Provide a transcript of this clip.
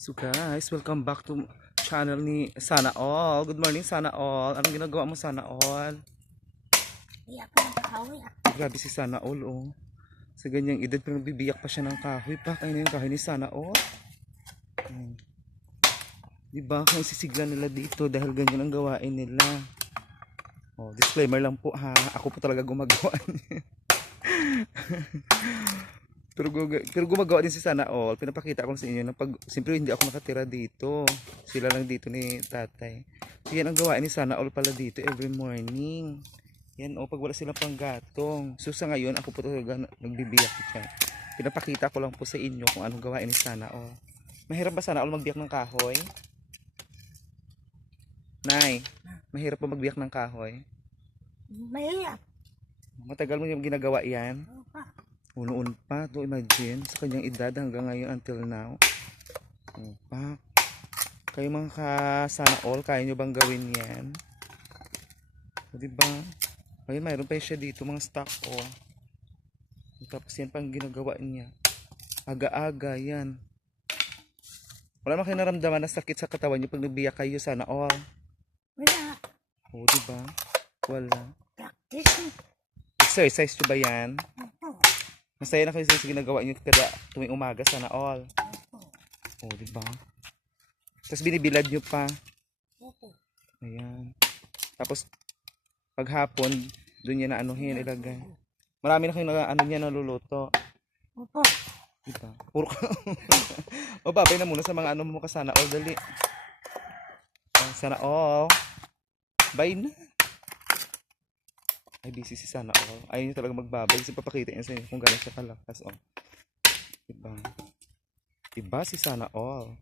So guys, welcome back to channel ni Sana All. Good morning Sana All. Anong ginagawa mo Sana All? Iyak ko ng kahoy ah. Grabe si Sana All oh. Sa ganyang edad pero nagbibiyak pa siya ng kahoy. Patay na yung kahoy ni Sana All. Diba? Kung sisigla nila dito dahil ganyan ang gawain nila. Oh, disclaimer lang po ha. Ako po talaga gumagawa niya. Pero gumagawa din si Sana All. Pinapakita ko sa inyo na pag siyempre hindi ako nakatira dito. Sila lang dito ni tatay. So yan ang gawain ni Sana All pala dito every morning. Yan o, pag wala silang panggatong. So sa ngayon ako po talaga nagbibiyak siya. Pinapakita ko lang po sa inyo kung anong gawain ni Sana All. Mahirap ba Sana All magbiyak ng kahoy? Nay, mahirap ba magbiyak ng kahoy? Mahirap. Matagal mo yung ginagawa yan? Opa. Noon pa, to imagine, sa kanyang edad hanggang ngayon until now. Pa, kayo mga ka-Sana All, kaya nyo bang gawin yan? O diba? Ayun, mayroon pa siya dito, mga stock o. Tapos yan pang ginagawa niya. Aga-aga yan. Wala naman kayo naramdaman na sakit sa katawan nyo pag nabiyak kayo Sana All? Wala. O diba? Wala. Practice. Exercise nyo ba yan? Opo. Masaya na kayo sa ginagawa nyo kada tuwing umaga Sana All. Opo. O diba? Tapos binibilad nyo pa. Opo. Ayan. Tapos paghapon, doon niya na anuhin, ilagay. Marami na kayong ano niya naluluto. Opo. Diba? Puro ka. O babay na muna sa mga ano mo ka Sana All, dali. Sana All. Bye na. Ay, busy si Sana All. Ayaw niyo talaga magbabay. Kasi papakita niya sa inyo kung gano'n siya kalakas. Oh. Diba? Diba si Sana All.